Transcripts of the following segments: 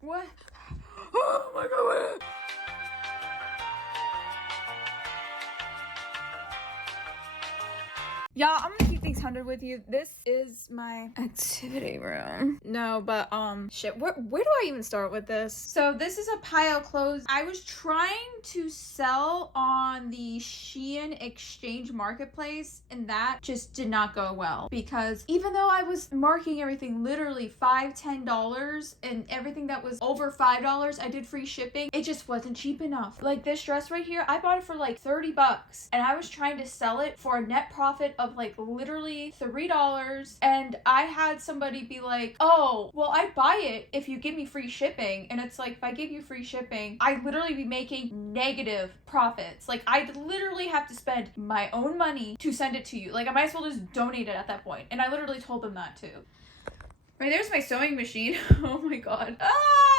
What? Oh my god, what? Yeah, I'm gonna keep things 100 with you. This is my activity room. No, but shit, where do I even start with this? So this is a pile of clothes I was trying to sell on the Shein exchange marketplace, and that just did not go well, because even though I was marking everything literally $5-10 and everything that was over $5 I did free shipping, it just wasn't cheap enough. Like this dress right here, I bought it for like $30 and I was trying to sell it for a net profit of like literally $3, and I had somebody be like, oh well, I'd buy it if you give me free shipping. And it's like, if I give you free shipping, I'd literally be making negative profits. Like I'd literally have to spend my own money to send it to you. Like I might as well just donate it at that point. And I literally told them that too. Right, there's my sewing machine. Oh my god.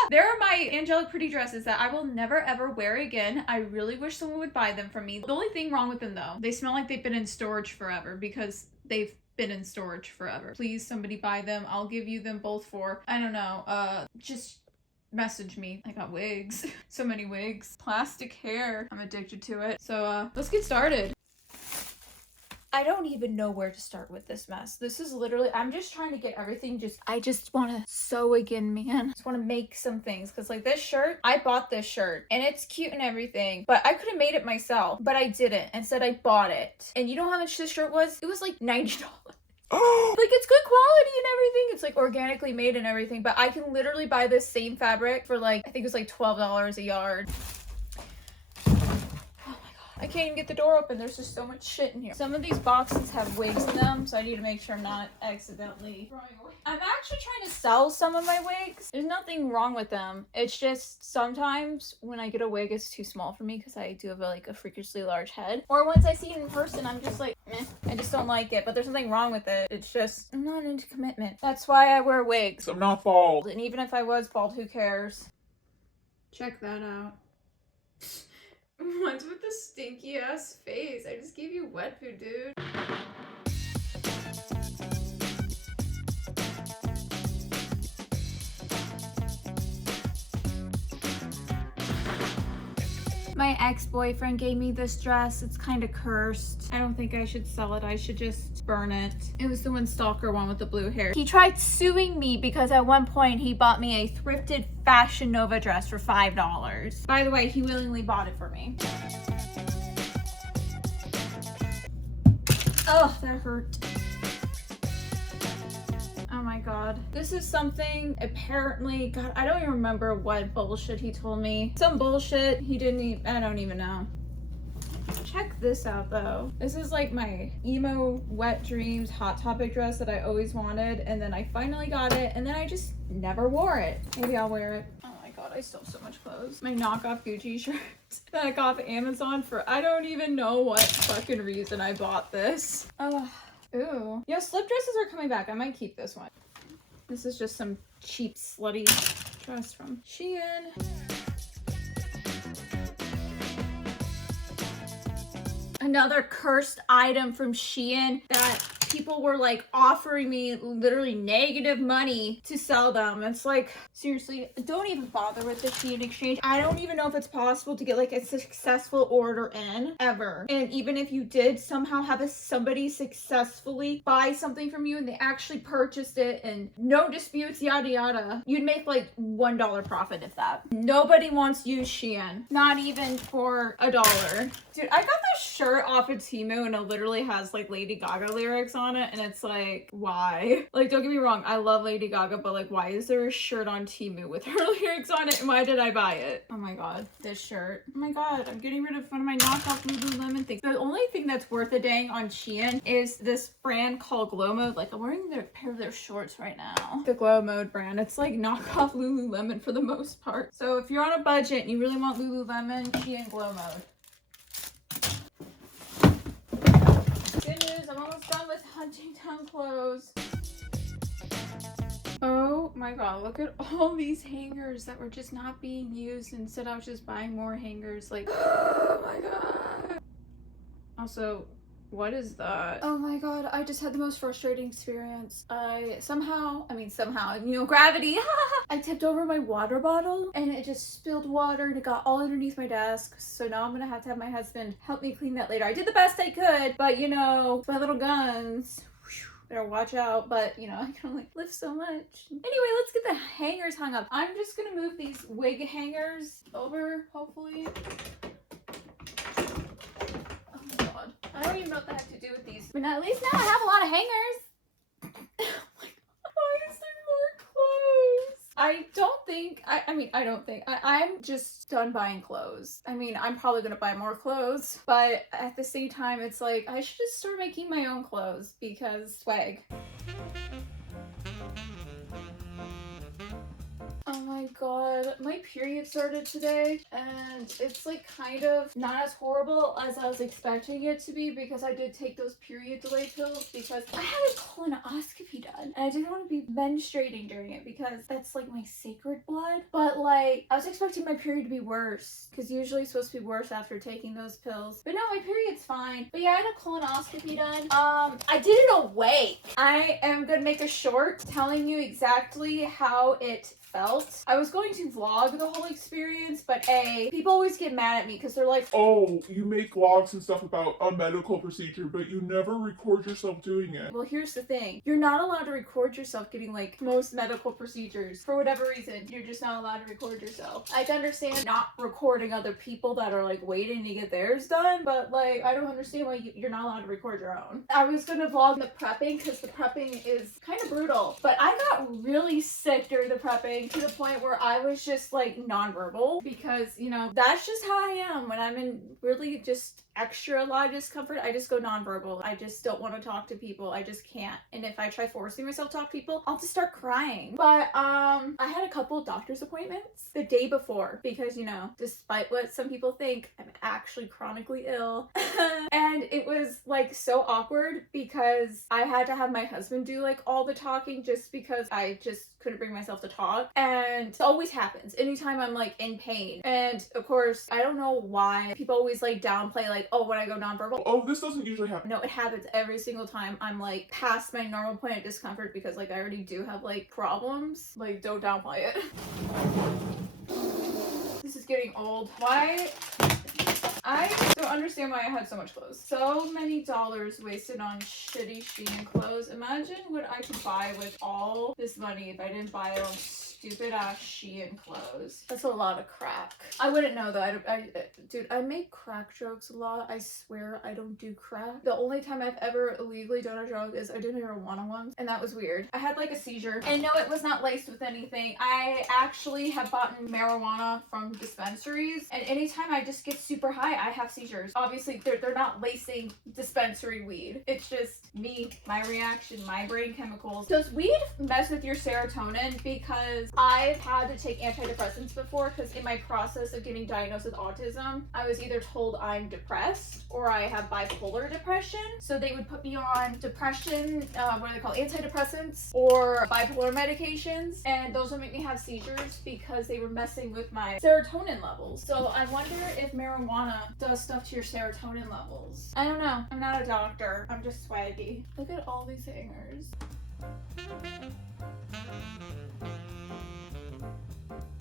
There are my angelic pretty dresses that I will never ever wear again. I really wish someone would buy them for me. The only thing wrong with them though, they smell like they've been in storage forever, because they've been in storage forever. Please, somebody buy them. I'll give you them both for, I don't know, just message me. I got wigs. So many wigs. Plastic hair. I'm addicted to it. So let's get started. I don't even know where to start with this mess. This is literally, I'm just trying to get everything I just want to sew again, man. I just want to make some things, because like this shirt, I bought this shirt and it's cute and everything, but I could have made it myself, but I didn't. Instead, I bought it. And you know how much this shirt was? It was like $90. Like it's good quality and everything. It's like organically made and everything, but I can literally buy this same fabric for like, I think it was like $12 a yard. I can't even get the door open. There's just so much shit in here. Some of these boxes have wigs in them, so I need to make sure I'm not accidentally throwing away. I'm actually trying to sell some of my wigs. There's nothing wrong with them. It's just sometimes when I get a wig, it's too small for me because I do have a freakishly large head. Or once I see it in person, I'm just like, meh. I just don't like it, but there's nothing wrong with it. It's just, I'm not into commitment. That's why I wear wigs. I'm not bald. And even if I was bald, who cares? Check that out. What's with the stinky ass face? I just gave you wet food, dude. My ex-boyfriend gave me this dress. It's kind of cursed. I don't think I should sell it. I should just burn it. It was the one stalker one with the blue hair. He tried suing me because at one point he bought me a thrifted Fashion Nova dress for $5. By the way, he willingly bought it for me. Oh, that hurt. Oh my god. This is something apparently, god, I don't even remember what bullshit he told me. Some bullshit he didn't even, I don't even know. Check this out though. This is like my emo wet dreams Hot Topic dress that I always wanted, and then I finally got it, and then I just never wore it. Maybe I'll wear it. Oh my god, I still have so much clothes. My knockoff Gucci shirt that I got off Amazon for I don't even know what fucking reason I bought this. Oh. Ooh. Yeah, slip dresses are coming back. I might keep this one. This is just some cheap, slutty dress from Shein. Another cursed item from Shein that people were like offering me literally negative money to sell them. It's like, seriously, don't even bother with the Shein exchange. I don't even know if it's possible to get like a successful order in ever. And even if you did somehow have somebody successfully buy something from you and they actually purchased it and no disputes, yada yada, you'd make like $1 profit if that. Nobody wants to use Shein, not even for $1. Dude, I got this shirt off of Temu and it literally has like Lady Gaga lyrics on it, and it's like, why? Like, don't get me wrong, I love Lady Gaga, but like, why is there a shirt on Temu with her lyrics on it, and why did I buy it? Oh my god, this shirt. Oh my god, I'm getting rid of one of my knockoff Lululemon things. The only thing that's worth a dang on Shein is this brand called Glow Mode. Like, I'm wearing a pair of their shorts right now. The Glow Mode brand. It's like knockoff Lululemon for the most part. So if you're on a budget and you really want Lululemon, Shein Glow Mode. Good news, I'm almost done with hunting down clothes. Oh my god, look at all these hangers that were just not being used. Instead, I was just buying more hangers. Like, oh my god. Also, What is that? Oh my god, I just had the most frustrating experience. Somehow, gravity. I tipped over my water bottle and it just spilled water and it got all underneath my desk. So now I'm gonna have to have my husband help me clean that later. I did the best I could, but my little guns. Better watch out, but I can only lift so much. Anyway, let's get the hangers hung up. I'm just gonna move these wig hangers over, hopefully. I don't even know what the heck to do with these. But at least now I have a lot of hangers. Oh my god. Why is there more clothes? I'm just done buying clothes. I'm probably gonna buy more clothes. But at the same time, it's like, I should just start making my own clothes because swag. Oh my god, my period started today and it's like kind of not as horrible as I was expecting it to be because I did take those period delay pills because I had a colonoscopy done and I didn't want to be menstruating during it because that's like my sacred blood. But like, I was expecting my period to be worse because usually it's supposed to be worse after taking those pills. But no, my period's fine. But yeah, I had a colonoscopy done. I did it awake. I am gonna make a short telling you exactly how it felt. I was going to vlog the whole experience, but people always get mad at me because they're like, oh, you make vlogs and stuff about a medical procedure, but you never record yourself doing it. Well, here's the thing. You're not allowed to record yourself getting like most medical procedures. For whatever reason, you're just not allowed to record yourself. I can understand not recording other people that are like waiting to get theirs done, but like, I don't understand why you're not allowed to record your own. I was gonna vlog the prepping because the prepping is kind of brutal, but I got really sick during the prepping to the point where I was just like nonverbal because that's just how I am when I'm in really just extra lot of discomfort. I just go nonverbal. I just don't want to talk to people. I just can't. And if I try forcing myself to talk to people, I'll just start crying. But I had a couple of doctor's appointments the day before because despite what some people think, I'm actually chronically ill. And it was like so awkward because I had to have my husband do like all the talking just because I just couldn't bring myself to talk. And it always happens anytime I'm like in pain. And of course, I don't know why people always like downplay like, oh, when I go nonverbal. Oh, this doesn't usually happen. No, it happens every single time I'm like past my normal point of discomfort because like I already do have like problems. Like, don't downplay it. This is getting old. Why? I don't understand why I had so much clothes. So many dollars wasted on shitty Shein clothes. Imagine what I could buy with all this money if I didn't buy it on stupid ass Shein clothes. That's a lot of crack. I wouldn't know though. Dude, I make crack jokes a lot. I swear I don't do crack. The only time I've ever illegally done a drug is I did marijuana once, and that was weird. I had like a seizure, and no, it was not laced with anything. I actually have bought marijuana from dispensaries, and anytime I just get super high, I have seizures. Obviously, they're not lacing dispensary weed. It's just me, my reaction, my brain chemicals. Does weed mess with your serotonin? Because I've had to take antidepressants before because in my process of getting diagnosed with autism, I was either told I'm depressed or I have bipolar depression. So they would put me on depression, what are they called, antidepressants or bipolar medications, and those would make me have seizures because they were messing with my serotonin levels. So I wonder if marijuana does stuff to your serotonin levels. I don't know. I'm not a doctor. I'm just swaggy. Look at all these hangers.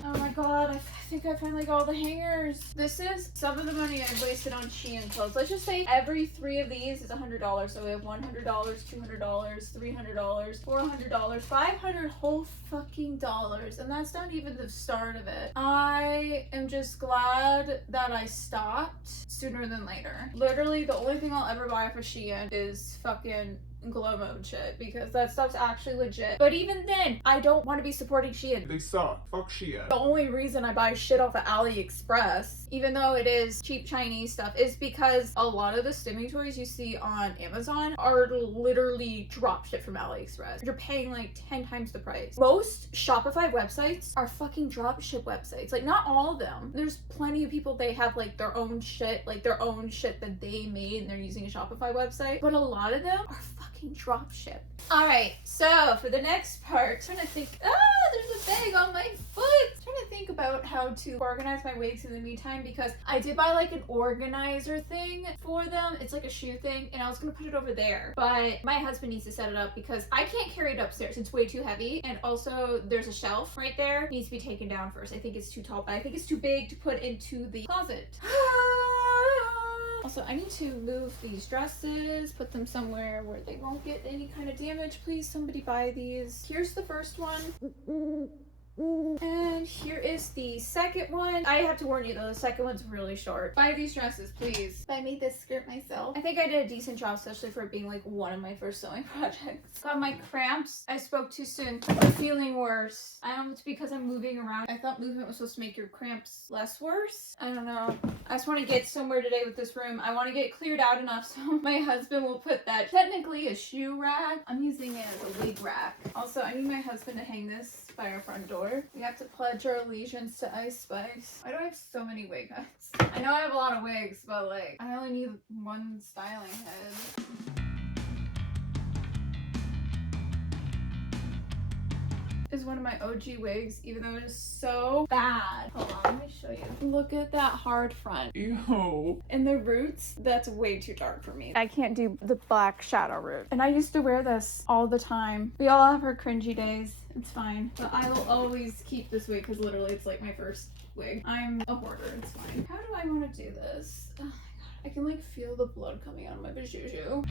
Oh my god, I think I finally got all the hangers. This is some of the money I wasted on Shein clothes. Let's just say every 3 of these is $100. So we have $100, $200, $300, $400, 500 whole fucking dollars. And that's not even the start of it. I am just glad that I stopped sooner than later. Literally, the only thing I'll ever buy off of Shein is fucking glow mode shit because that stuff's actually legit. But even then, I don't want to be supporting Shein. They suck. Fuck Shein. The only reason I buy shit off of AliExpress, even though it is cheap Chinese stuff, is because a lot of the stimmy toys you see on Amazon are literally drop shit from AliExpress. You're paying like 10 times the price. Most Shopify websites are fucking drop ship websites. Like, not all of them. There's plenty of people, they have like their own shit that they made and they're using a Shopify website. But a lot of them are fucking fucking drop ship. Alright, so for the next part, I'm trying to think, there's a bag on my foot. I'm trying to think about how to organize my wigs in the meantime, because I did buy like an organizer thing for them. It's like a shoe thing, and I was gonna put it over there, but my husband needs to set it up because I can't carry it upstairs. It's way too heavy, and also there's a shelf right there. It needs to be taken down first. I think it's too tall, but I think it's too big to put into the closet. Also, I need to move these dresses, put them somewhere where they won't get any kind of damage. Please, somebody buy these. Here's the first one. And here is the second one. I have to warn you though, the second one's really short. Buy these dresses, please. I made this skirt myself. I think I did a decent job, especially for it being like one of my first sewing projects. Got my cramps. I spoke too soon. I'm feeling worse. I don't know if it's because I'm moving around. I thought movement was supposed to make your cramps less worse. I don't know. I just want to get somewhere today with this room. I want to get cleared out enough so my husband will put that, technically a shoe rack. I'm using it as a wig rack. Also, I need my husband to hang this by our front door. We have to pledge our allegiance to Ice Spice. Why do I have so many wig hats? I know I have a lot of wigs, but like, I only need one styling head. Is one of my OG wigs, even though it is so bad. Hold on, let me show you. Look at that hard front. Ew. And the roots, that's way too dark for me. I can't do the black shadow root. And I used to wear this all the time. We all have our cringy days. It's fine. But I will always keep this wig because literally it's like my first wig. I'm a hoarder. It's fine. How do I want to do this? Oh my god. I can like feel the blood coming out of my bajuju.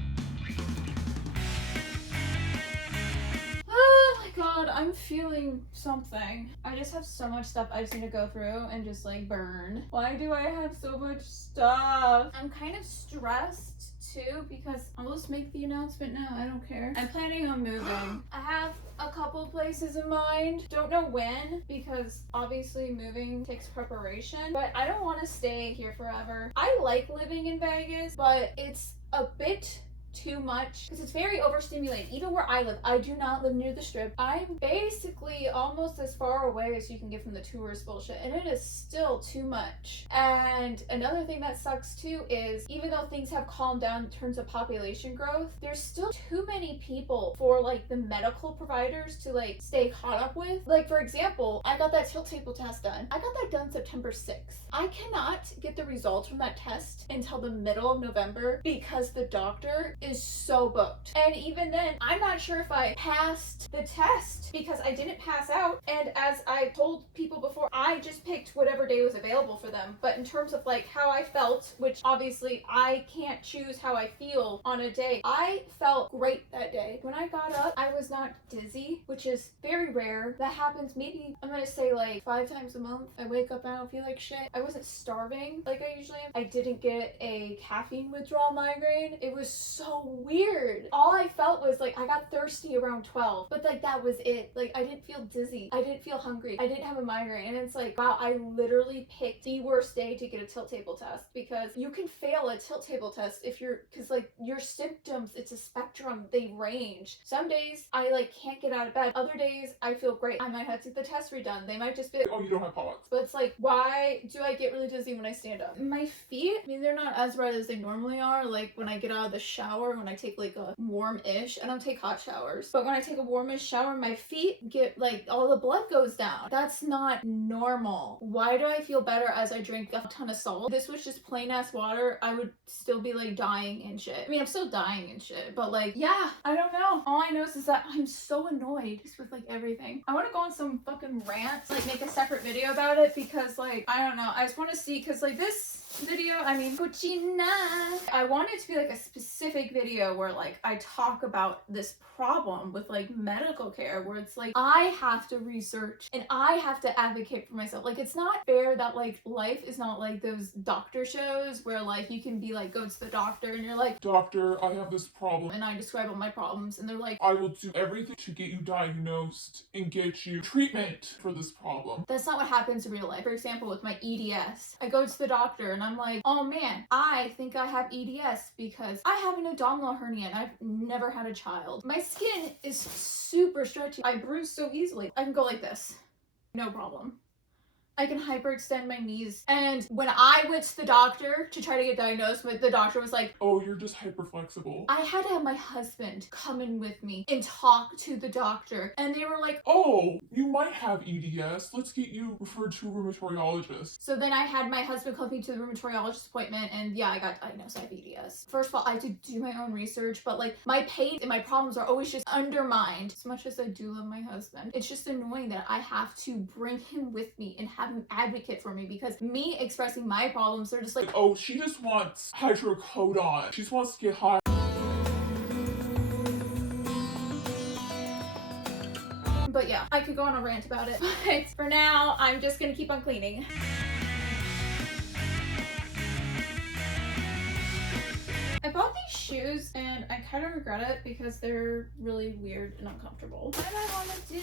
Oh my god, I'm feeling something. I just have so much stuff I just need to go through and just like burn. Why do I have so much stuff? I'm kind of stressed too because I'll just make the announcement now. I don't care. I'm planning on moving. I have a couple places in mind. Don't know when because obviously moving takes preparation, but I don't want to stay here forever. I like living in Vegas, but it's a bit too much because it's very overstimulating. Even where I live, I do not live near the strip. I'm basically almost as far away as you can get from the tourist bullshit, and it is still too much. And another thing that sucks too is even though things have calmed down in terms of population growth, there's still too many people for like the medical providers to like stay caught up with. Like for example, I got that tilt table test done. I got that done September 6th. I cannot get the results from that test until the middle of November because the doctor is so booked. And even then, I'm not sure if I passed the test because I didn't pass out. And as I told people before, I just picked whatever day was available for them. But in terms of like how I felt, which obviously I can't choose how I feel on a day, I felt great that day. When I got up, I was not dizzy, which is very rare. That happens maybe, I'm gonna say like 5 times a month. I wake up and I don't feel like shit. I wasn't starving like I usually am. I didn't get a caffeine withdrawal migraine. It was so weird. All I felt was like I got thirsty around 12, but like that was it. Like I didn't feel dizzy. I didn't feel hungry. I didn't have a migraine. And it's like, wow, I literally picked the worst day to get a tilt table test because you can fail a tilt table test if you're, because like your symptoms, it's a spectrum, they range. Some days I like can't get out of bed. Other days I feel great. I might have to get the test redone. They might just be like, Oh, you don't have POTS. but it's like, why do I get really dizzy when I stand up? My feet, I mean, they're not as red as they normally are. Like when I get out of the shower, when I take like a warm-ish, I don't take hot showers, but when I take a warmish shower, my feet get like all the blood goes down. That's not normal. Why do I feel better as I drink a ton of salt? If this was just plain ass water, I would still be like dying and shit. I mean, I'm still dying and shit, but like, yeah, I don't know. All I know is that I'm so annoyed just with like everything. I want to go on some fucking rant, like make a separate video about it because like, I don't know. I just want to see, because like this video, I mean, cochina. I want it to be like a specific video where like I talk about this problem with like medical care where it's like I have to research and I have to advocate for myself. Like it's not fair that like life is not like those doctor shows where like you can be like go to the doctor and you're like, Doctor, I have this problem. and I describe all my problems and they're like, I will do everything to get you diagnosed and get you treatment for this problem. that's not what happens in real life. For example, with my EDS, I go to the doctor and I'm like, oh man, I think I have EDS because I have an abdominal hernia and I've never had a child. My skin is super stretchy. I bruise so easily. I can go like this. No problem. I can hyperextend my knees. And when I went to the doctor to try to get diagnosed, the doctor was like, oh, you're just hyperflexible. I had to have my husband come in with me and talk to the doctor. And they were like, oh, you might have EDS. Let's get you referred to a rheumatologist. So then I had my husband come me to the rheumatologist appointment, and yeah, I got diagnosed. I have EDS. First of all, I had to do my own research, but like my pain and my problems are always just undermined. As much as I do love my husband, it's just annoying that I have to bring him with me and have him advocate for me, because me expressing my problems, they're just like, oh, she just wants hydrocodone. She just wants to get high. But yeah, I could go on a rant about it. But for now, I'm just gonna keep on cleaning. I bought these shoes and I kind of regret it because they're really weird and uncomfortable. Why do I want to do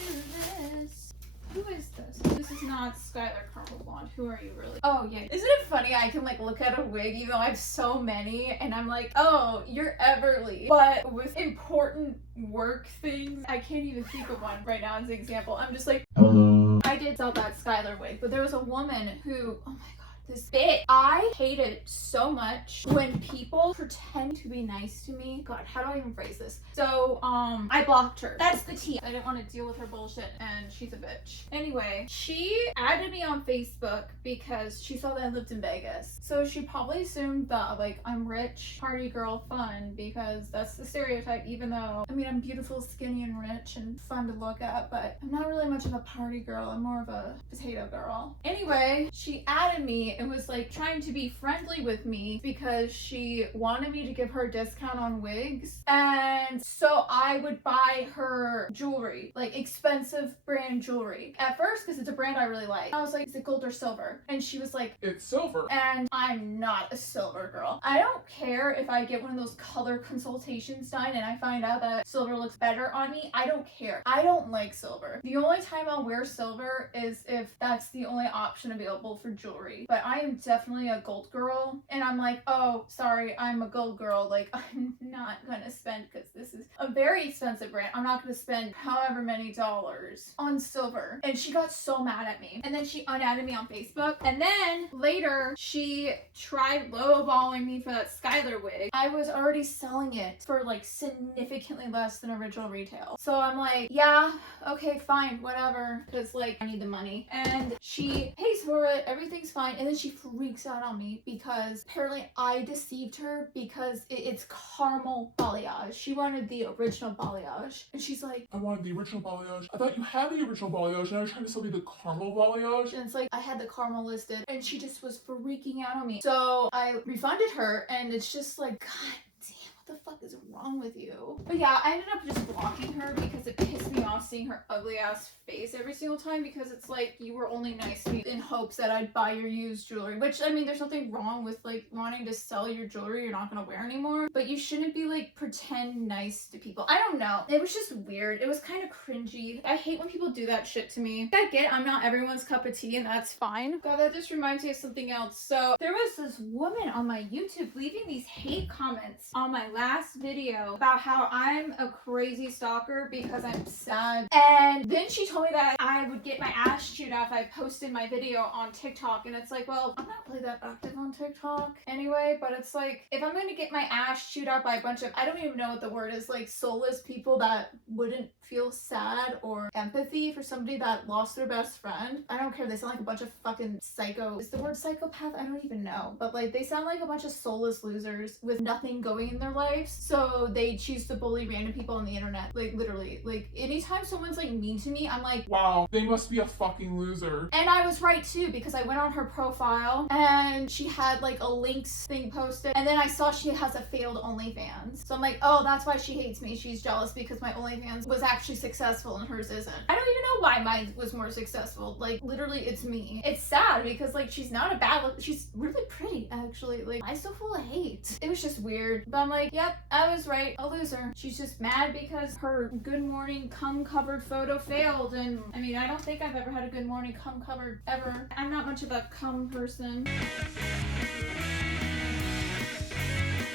this? Who is this? This is not Skylar Caramel Blonde. Who are you really? Oh yeah. Isn't it funny? I can like look at a wig even though I have so many and I'm like, oh, you're Everly. But with important work things, I can't even think of one right now as an example. I'm just like, I did sell that Skylar wig, but there was a woman who, oh my god, this bitch. I hate it so much when people pretend to be nice to me. God, how do I even phrase this? So, I blocked her. That's the tea. I didn't want to deal with her bullshit, and she's a bitch. Anyway, she added me on Facebook because she saw that I lived in Vegas. So she probably assumed that, like, I'm rich, party girl, fun, because that's the stereotype, even though, I mean, I'm beautiful, skinny, and rich, and fun to look at, but I'm not really much of a party girl. I'm more of a potato girl. Anyway, she added me and was like trying to be friendly with me because she wanted me to give her a discount on wigs, and so I would buy her jewelry, like expensive brand jewelry at first because it's a brand I really like. I was like, is it gold or silver? And she was like, it's silver. And I'm not a silver girl. I don't care if I get one of those color consultations done and I find out that silver looks better on me. I don't care. I don't like silver. The only time I'll wear silver is if that's the only option available for jewelry. But I am definitely a gold girl, and I'm like, oh, sorry, I'm a gold girl. Like, I'm not gonna spend, because this is a very expensive brand, I'm not gonna spend however many dollars on silver. And she got so mad at me, and then she unadded me on Facebook, and then later she tried lowballing me for that Skylar wig. I was already selling it for like significantly less than original retail, so I'm like, yeah, okay, fine, whatever, because like I need the money. And she pays for it, everything's fine, and then she freaks out on me because apparently I deceived her because it's caramel balayage. She wanted the original balayage, and she's like, I wanted the original balayage. I thought you had the original balayage, and I was trying to sell you the caramel balayage. And it's like, I had the caramel listed, and she just was freaking out on me. So I refunded her, and it's just like, God damn, what the fuck is wrong with you? But yeah, I ended up just blocking her because it pissed me off seeing her ugly ass face every single time, because it's like, you were only nice to me in hopes that I'd buy your used jewelry, which, I mean, there's nothing wrong with like wanting to sell your jewelry you're not gonna wear anymore, but you shouldn't be like pretend nice to people. I don't know, it was just weird. It was kind of cringy. I hate when people do that shit to me. I get I'm not everyone's cup of tea, and that's fine. God, that just reminds me of something else. So there was this woman on my YouTube leaving these hate comments on my last video about how I'm a crazy stalker because I'm sad, and then she told me that I would get my ass chewed out if I posted my video on TikTok, and it's like, well, I'm not really that active on TikTok anyway, but it's like, if I'm gonna get my ass chewed out by a bunch of, I don't even know what the word is, like soulless people that wouldn't feel sad or empathy for somebody that lost their best friend, I don't care, they sound like a bunch of fucking psycho, is the word psychopath? I don't even know, but like, they sound like a bunch of soulless losers with nothing going in their lives, so they choose to bully random people on the internet. Like, literally, like, anytime someone's like mean to me, I'm like, wow, they must be a fucking loser. and I was right too, because I went on her profile and she had like a links thing posted, and then I saw she has a failed OnlyFans, so I'm like, oh, that's why she hates me. She's jealous because my OnlyFans was actually successful and hers isn't. I don't even know why mine was more successful. Like, literally, it's me. It's sad because like, she's not a bad look, she's really pretty actually. Like, I still full of hate. It was just weird, but I'm like, yep, I was right, a loser. She's just mad because her good morning cum covered photo failed, and I mean, I don't think I've ever had a good morning cum covered ever. I'm not much of a cum person.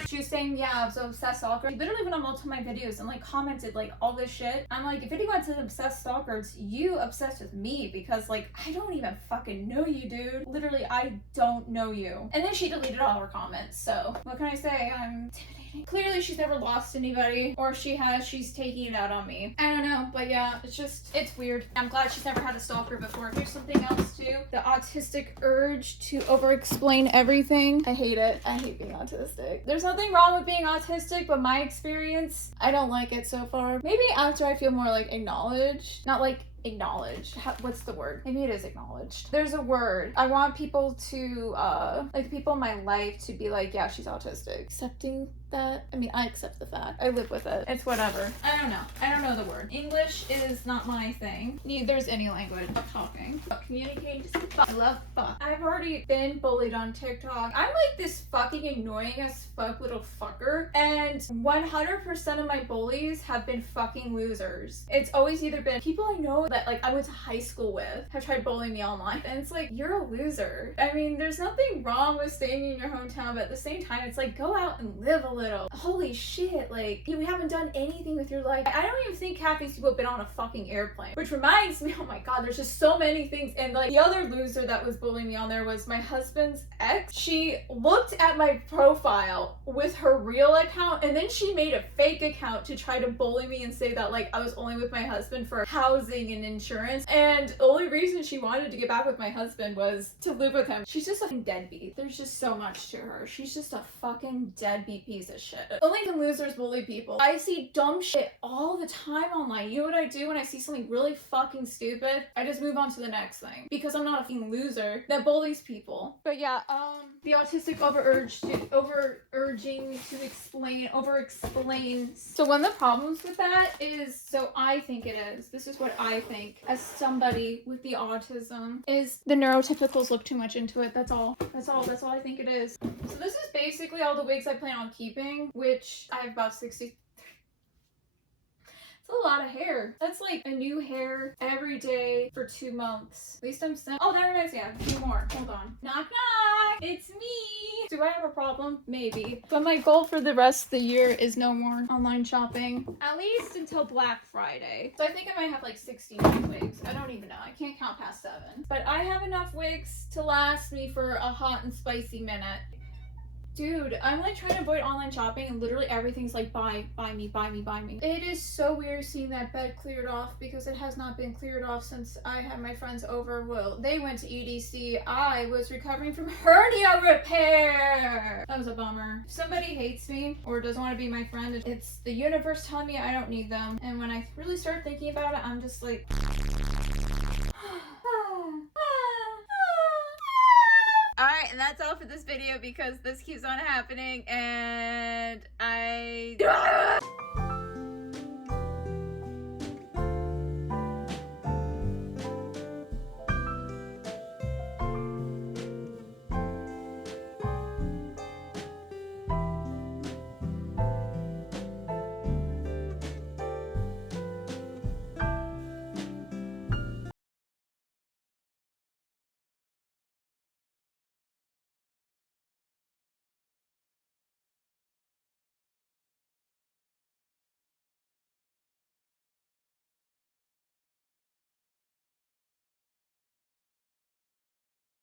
She was saying, yeah, I was an obsessed stalker. She literally went on multiple of my videos and like commented like all this shit. I'm like, if anyone's an obsessed stalker, it's you obsessed with me, because like I don't even fucking know you, dude. Literally, I don't know you. And then she deleted all her comments. So what can I say? I'm intimidating. Clearly she's never lost anybody, or she has, she's taking it out on me. I don't know, but yeah, it's weird. I'm glad she's never had a stalker before. Here's something else too. The autistic urge to over-explain everything. I hate it. I hate being autistic. There's nothing wrong with being autistic, but my experience, I don't like it so far. Maybe after I feel more like acknowledged, not like acknowledged. What's the word? Maybe it is acknowledged. There's a word. I want people to, like people in my life to be like, yeah, she's autistic. Accepting that. I mean, I accept the fact. I live with it. It's whatever. I don't know. I don't know the word. English is not my thing. Neither is any language. Stop talking. Stop communicating. Just fuck. I love fuck. I've already been bullied on TikTok. I'm like this fucking annoying as fuck little fucker. And 100% of my bullies have been fucking losers. It's always either been people I know that like I went to high school with have tried bullying me online. And it's like, you're a loser. I mean, there's nothing wrong with staying in your hometown, but at the same time, it's like, go out and live a little. Holy shit, like, you haven't done anything with your life. I don't even think half these people have been on a fucking airplane. Which reminds me, oh my god, there's just so many things. And like, the other loser that was bullying me on there was my husband's ex. She looked at my profile with her real account, and then she made a fake account to try to bully me and say that like I was only with my husband for housing and insurance. And the only reason she wanted to get back with my husband was to live with him. She's just a fucking deadbeat. There's just so much to her. She's just a fucking deadbeat piece of shit. Only the losers bully people. I see dumb shit all the time online. You know what I do when I see something really fucking stupid? I just move on to the next thing, because I'm not a fucking loser that bullies people. But yeah, the autistic over-urging to over-explain. So one of the problems with that is, so I think it is, this is what I think as somebody with the autism, is the neurotypicals look too much into it. That's all I think it is. So this is basically all the wigs I plan on keeping, which I have about 60. It's a lot of hair. That's like a new hair every day for 2 months. At least I'm still. Oh, that reminds me, I have a few more. Hold on. Knock knock. It's me. Do I have a problem? Maybe. But my goal for the rest of the year is no more online shopping. At least until Black Friday. So I think I might have like 69 wigs. I don't even know. I can't count past 7. But I have enough wigs to last me for a hot and spicy minute. Dude, I'm like trying to avoid online shopping, and literally everything's like buy me. It is so weird seeing that bed cleared off, because it has not been cleared off since I had my friends over. Well, they went to EDC. I was recovering from hernia repair. That was a bummer. If somebody hates me or doesn't want to be my friend, it's the universe telling me I don't need them. And when I really start thinking about it, I'm just like... Alright, and that's all for this video, because this keeps on happening, and I...